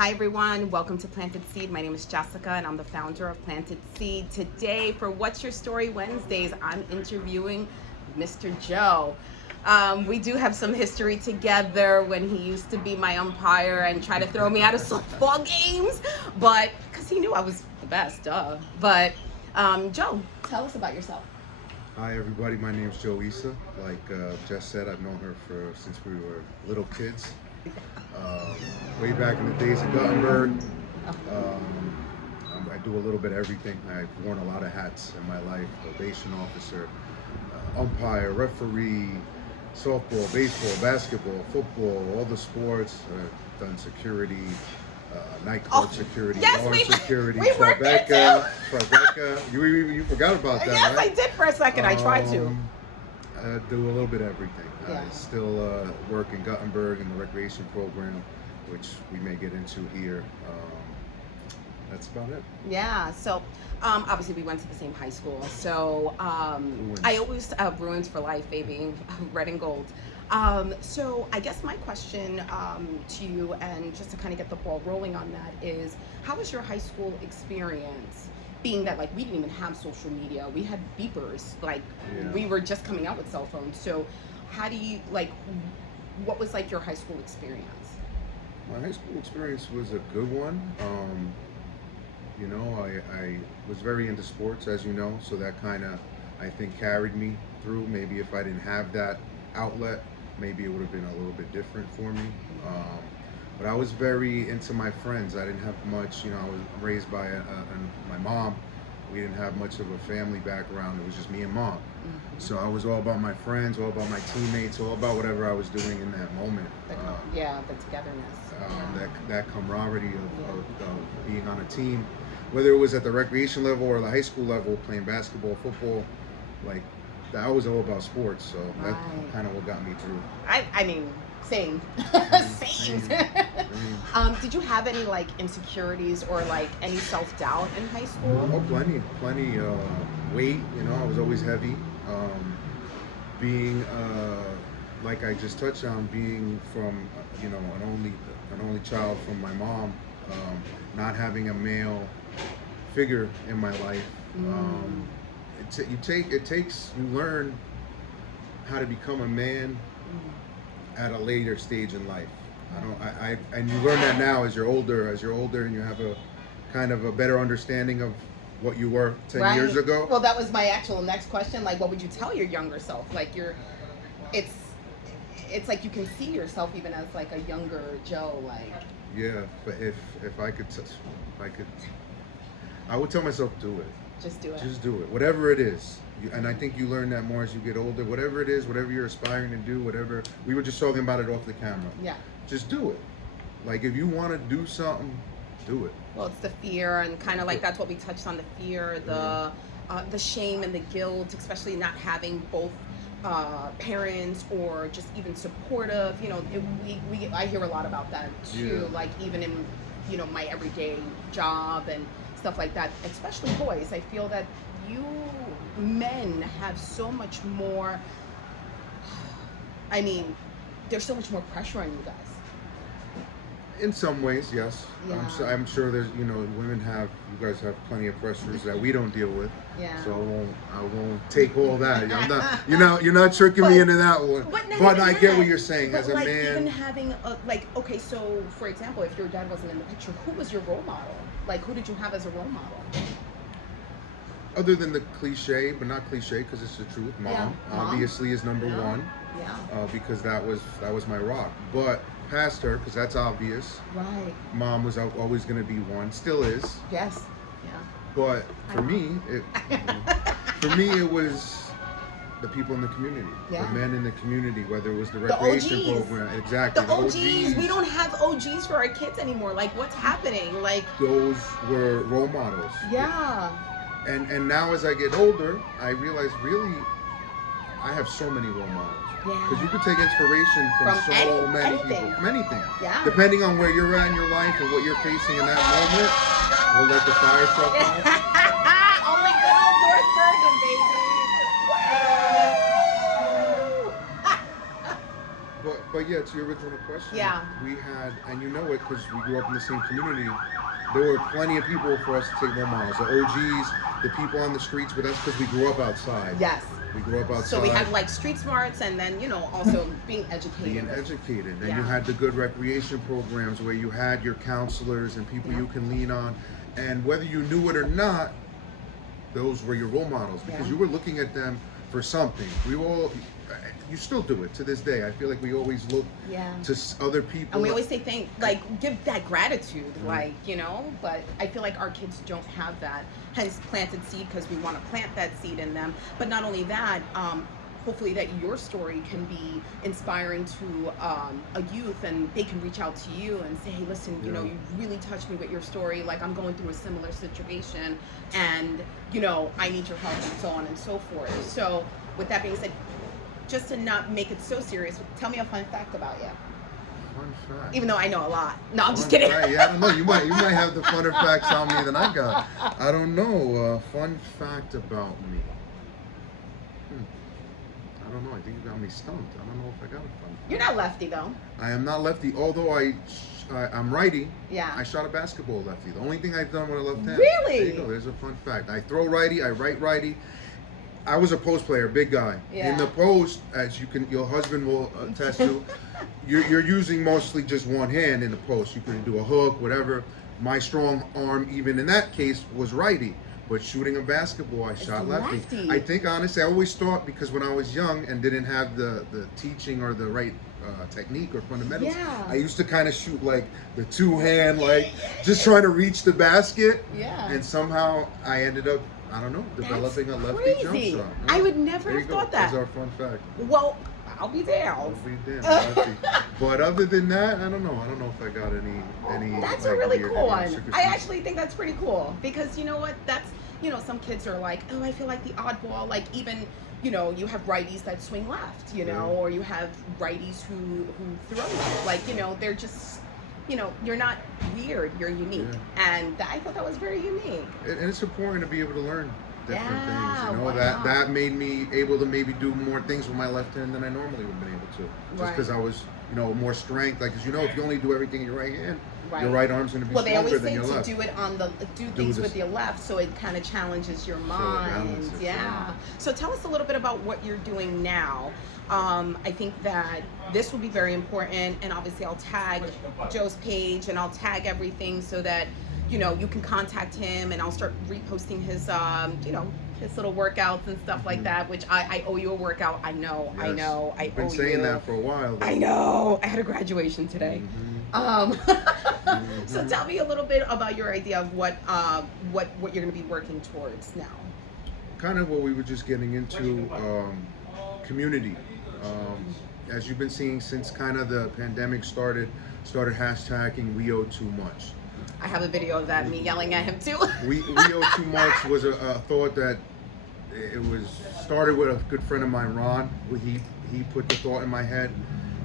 Hi everyone, welcome to Planted Seed. My name is Jessica and I'm the founder of Planted Seed. Today for What's Your Story Wednesdays, I'm interviewing Mr. Joe. We do have some history together when he used to be my umpire and try to throw me out of softball games, but because he knew I was the best, duh. But Joe, tell us about yourself. Hi everybody, my name is Joe Issa. Like Jess said, I've known her since we were little kids. Way back in the days of Guttenberg. I do a little bit of everything. I've worn a lot of hats in my life: probation officer, umpire, referee, softball, baseball, basketball, football, all the sports. I've done security, nightclub security, bar security, Tribeca. You forgot about that, yes, right? I did for a second. I tried to. I do a little bit of everything. Yeah. I still work in Guttenberg in the recreation program, which we may get into here. That's about it. Yeah, so obviously we went to the same high school. So I always Bruins for life, baby, red and gold. So I guess my question to you, and just to kind of get the ball rolling on that, is how was your high school experience? Being that, like, we didn't even have social media, we had beepers, like, we were just coming out with cell phones. So how do you, like, what was like your high school experience? My high school experience was a good one. You know, I was very into sports, as you know, so that kind of, I think, carried me through. Maybe if I didn't have that outlet, maybe it would have been a little bit different for me. But I was very into my friends. I didn't have much, you know, I was raised by my mom. We didn't have much of a family background. It was just me and mom. So I was all about my friends, all about my teammates, all about whatever I was doing in that moment. The togetherness. That camaraderie of being on a team, whether it was at the recreation level or the high school level, playing basketball, football, like, that was all about sports. So that's kind of what got me through. I mean, same. Same. Did you have any, like, insecurities or, like, any self-doubt in high school? Oh, plenty. Weight, you know, I was always heavy. Being, like I just touched on, being from, you know, an only child from my mom, not having a male figure in my life. You learn how to become a man at a later stage in life. And you learn that now as you're older and you have a kind of a better understanding of what you were 10 years ago. Well, that was my actual next question. Like, what would you tell your younger self? Like, it's like you can see yourself even as, like, a younger Joe, like. Yeah, but if I could, I would tell myself, do it. Just do it. Just do it. Whatever it is. And I think you learn that more as you get older. Whatever it is, whatever you're aspiring to do, whatever. We were just talking about it off the camera. Yeah. Just do it. Like, if you want to do something, do it. Well, it's the fear, and kind of like that's what we touched on, the fear, the shame and the guilt, especially not having both parents or just even supportive. You know, I hear a lot about that too. Yeah. Like, even in, you know, my everyday job and stuff like that, especially boys. I feel that you men have so much more, I mean, there's so much more pressure on you guys. In some ways, yes. Yeah. I'm sure there's, you know, you guys have plenty of pressures that we don't deal with. Yeah. So I won't take all that. You're not tricking me into that one. But I get what you're saying. As a like, man, even having okay, so for example, if your dad wasn't in the picture, who was your role model? Like, who did you have as a role model? Other than the cliche, but not cliche because it's the truth. Mom, obviously, is number one. Yeah. Because that was my rock. But past her, because that's obvious. Right. Mom was always going to be one. Still is. Yes. Yeah. But for me, it was the people in the community, the men in the community, whether it was the recreation program, exactly. The OGs. We don't have OGs for our kids anymore. Like, what's happening? Like, those were role models. Yeah. And now as I get older, I realize really I have so many role models. Yeah. Because you could take inspiration from so many people, from anything. Yeah. Depending on where you're at in your life and what you're facing in that moment, we'll let the fire truck out. Only good old North Bergen, baby. But But yeah, to your original question, Yeah. we had, and you know it because we grew up in the same community. There were plenty of people for us to take role models. The OGs, the people on the streets with us because we grew up outside. Yes. We grew up outside. So we had like street smarts, and then also being Being educated. educated, and Yeah. you had the good recreation programs where you had your counselors and people Yeah. you can lean on, and whether you knew it or not, those were your role models because Yeah. you were looking at them for something. You still do it to this day. I feel like we always look Yeah. to other people. And we always say give that gratitude, Mm-hmm. but I feel like our kids don't have that. Hence, planted seed because we want to plant that seed in them. But not only that, hopefully that your story can be inspiring to a youth, and they can reach out to you and say, hey, listen, Yeah. you really touched me with your story. Like, I'm going through a similar situation, and I need your help, and so on and so forth. So with that being said, just to not make it so serious, tell me a fun fact about you. Fun fact. Even though I know a lot. No, I'm just Fun kidding. fact. Yeah, I don't know. You might have the funner facts on me than I got. I don't know. Fun fact about me. I don't know. I think you got me stumped. I don't know if I got a fun fact. You're not lefty though. I am not lefty, although I'm righty. Yeah. I shot a basketball lefty. The only thing I've done with a left hand. Really? There you go. There's a fun fact. I throw righty. I write righty. I was a post player, big guy. Yeah. In the post, as your husband will attest to, you're using mostly just one hand in the post. You can do a hook, whatever. My strong arm, even in that case, was righty. But shooting a basketball, I shot lefty. lefty. I think honestly, I always thought because when I was young and didn't have the teaching or the right technique or fundamentals, Yeah. I used to kind of shoot like the two hand, like just trying to reach the basket. Yeah. And somehow I ended up, I don't know, developing a lefty crazy. jump shot. I would never There you have go. thought that. That's our fun fact. Well, I'll be there. I'll be damned, lefty. But other than that, I don't know. I don't know if I got any. That's like, a really weird cool one. idiosyncrasies. I actually think that's pretty cool because you know what? That's some kids are like, oh, I feel like the oddball. Like even you have righties that swing left, Yeah. or you have righties who throw left. Like they're just you're not weird. You're unique, and I thought that was very unique. And it's important to be able to learn different Yeah, things. wow. That made me able to maybe do more things with my left hand than I normally would have been able to. Just Right. because I was, more strength. Like, 'cause if you only do everything in your right hand, Right. your right arm's going to be Well, they stronger always than say your to left. do it do things this. with your left, so it kind of challenges your mind. balances, yeah. So tell us a little bit about what you're doing now. I think that this will be very important, and obviously I'll tag Joe's page and I'll tag everything so that you can contact him, and I'll start reposting his his little workouts and stuff like that. Which I owe you a workout. I know. Yes. I You've been owe saying you. that for a while. Though. I know. I had a graduation today. So tell me a little bit about your idea of what you're going to be working towards now. Kind of what we were just getting into, community. As you've been seeing since kind of the pandemic started hashtagging "We Owe Too Much." I have a video of that, me yelling at him too. We Owe Too Much was a thought that it was started with a good friend of mine, Ron. He put the thought in my head,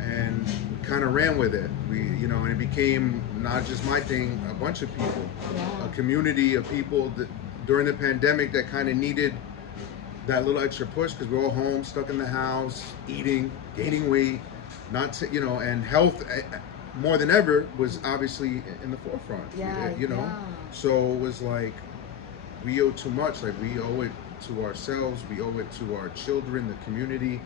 and kind of ran with it. And it became not just my thing, a bunch of people, a community of people that during the pandemic that kind of needed that little extra push because we're all home, stuck in the house, eating, gaining weight, and health more than ever was obviously in the forefront. So it was like we owe too much. Like we owe it to ourselves, we owe it to our children, the community.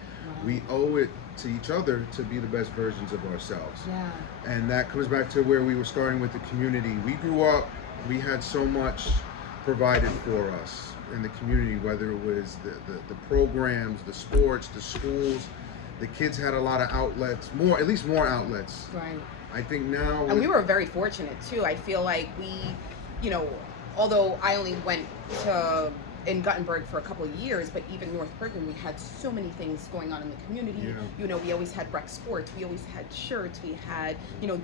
We owe it to each other to be the best versions of ourselves. Yeah. And that comes back to where we were starting with the community. We grew up, we had so much provided for us in the community, whether it was the programs, the sports, the schools. The kids had a lot of outlets, at least more outlets. Right. I think now... And we were very fortunate too. I feel like we, although I only went to in Guttenberg for a couple of years, but even North Bergen, we had so many things going on in the community. Yeah. We always had rec sports, we always had shirts, we had,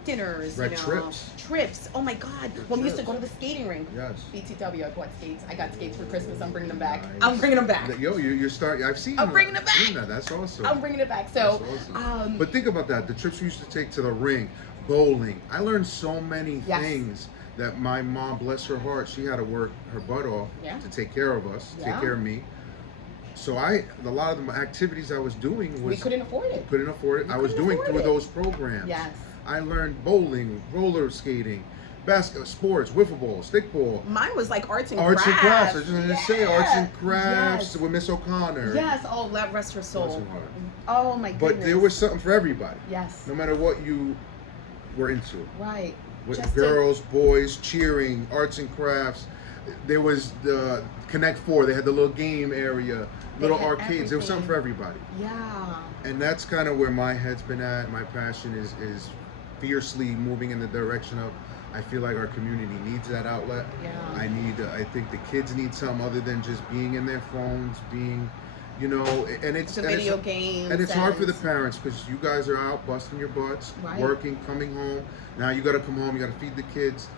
dinners, Rec trips. Trips. Oh my God. When we used to go to the skating rink. Yes. BTW, I bought skates. I got skates for Christmas. I'm bringing them back. Nice. I'm bringing them back. You start. I've seen. I'm bringing it back. Seen that. That's awesome. I'm bringing it back. So, That's awesome. but But think about that. The trips we used to take to the rink, bowling. I learned so many things that my mom, bless her heart, she had to work her butt off to take care of us, take care of me. so a lot of the activities I was doing was We couldn't afford it. couldn't afford it. We I was couldn't doing afford through it. those programs. Yes. I learned bowling, roller skating, basketball, sports, wiffle ball, stickball. Mine was like arts and Arts and crafts. crafts. I was just going to say arts and crafts Yes. with Miss O'Connor. Yes. Oh, rest her Bless soul. her heart. Oh my goodness. But there was something for everybody. Yes. No matter what you were into. Right. With Just girls, boys, cheering, arts and crafts. There was the Connect Four. They had the little game area, little had arcades. There was something for everybody. Yeah. And that's kind of where my head's been at. My passion is fiercely moving in the direction of, I feel like our community needs that outlet. Yeah. I think the kids need something other than just being in their phones, being, and it's The and video it's, games. and it's hard for the parents because you guys are out busting your butts, Right. working, coming home. Now you got to come home, you got to feed the kids.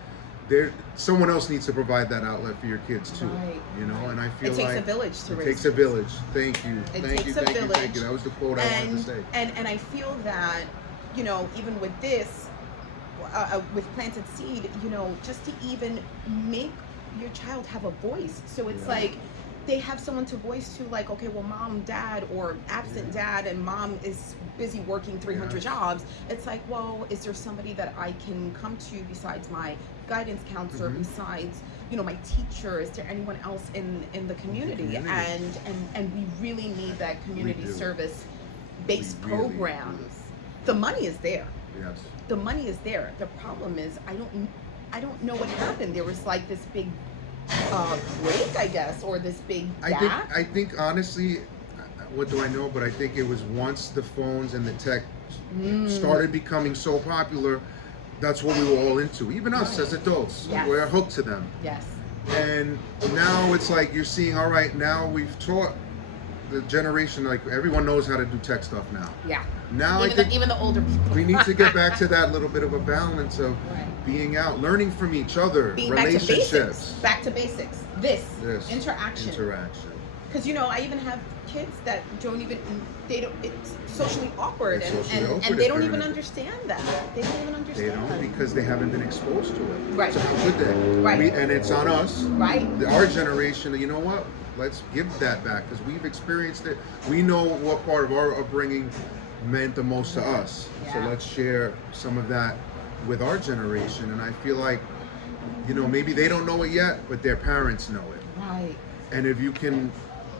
Someone else needs to provide that outlet for your kids too. Right. And I feel It takes like a village to it raise takes a kids. village. Thank you. It Thank takes you. a Thank you. Thank village. you. That was the quote I wanted to say. And I feel that, even with this, with Planted Seed, just to even make your child have a voice. So it's Yeah. like they have someone to voice to, like, okay, well, mom, dad, or absent dad, and mom is busy working 300 jobs. It's like, well, is there somebody that I can come to besides my guidance counselor, besides, my teacher? Is there anyone else in the community? And we really need that community do. service based We really programs. do. The money is there. Yes. The money is there. The problem is I don't know what happened. There was like this big break, I guess, or this big gap. I think honestly, what do I know? But I think it was once the phones and the tech started becoming so popular, that's what we were all into. Even us as adults, Yes. we're hooked to them. Yes. And now it's like you're seeing, all right, now we've taught the generation, like everyone knows how to do tech stuff now. Yeah. Now Even, I think even the older people. we need to get back to that little bit of a balance of Right. being out, learning from each other, Being back to relationships. basics. Back to basics. This interaction. Because I even have kids that it's socially awkward, It's and, socially and, awkward and they if don't you're even in it. understand that. They don't even They understand don't that. because they haven't been exposed to it. Right. So how could they? Right. And it's on us. Right. Our generation, you know what? Let's give that back because we've experienced it. We know what part of our upbringing meant the most to us. So Yeah. let's share some of that with our generation. And I feel like, maybe they don't know it yet, but their parents know it. Right. And if you can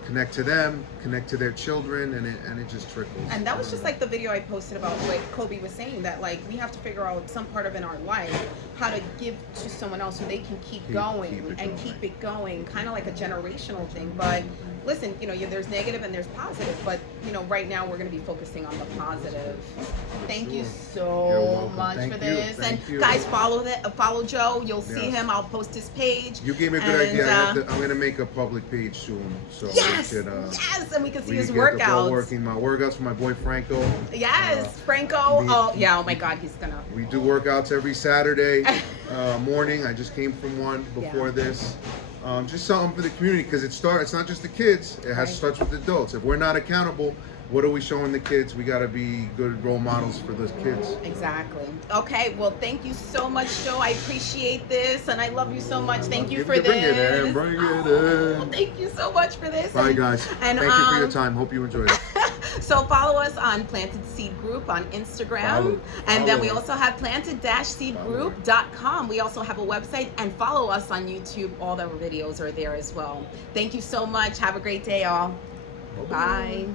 connect to them, connect to their children, and it just trickles. And that was just like the video I posted about what Kobe was saying, that like we have to figure out some part of in our life how to give to someone else so they can keep going and keep it going, kind of like a generational thing. But listen, there's negative and there's positive, but right now we're going to be focusing on the positive. Thank you so much for this. And guys, follow Joe. You'll see him. I'll post his page. You gave me a good idea. I'm going to make a public page soon, so yes, we could, and we can see his get the ball workouts. working. My workouts for my boy Franco. Yes, Franco. Oh my God, he's gonna. We do workouts every Saturday morning. I just came from one before this. Just something for the community because it's not just the kids. It has to start with adults. If we're not accountable, what are we showing the kids? We got to be good role models for those kids. Exactly. Okay. Well, thank you so much, Joe. I appreciate this, and I love you so much. Thank you for this. Bring it in. Bring it in. Thank you so much for this. Bye, guys. And thank you for your time. Hope you enjoyed it. So follow us on Planted Seed Group on Instagram. And then we also have planted-seedgroup.com. We also have a website, and follow us on YouTube. All the videos are there as well. Thank you so much. Have a great day, all. Bye.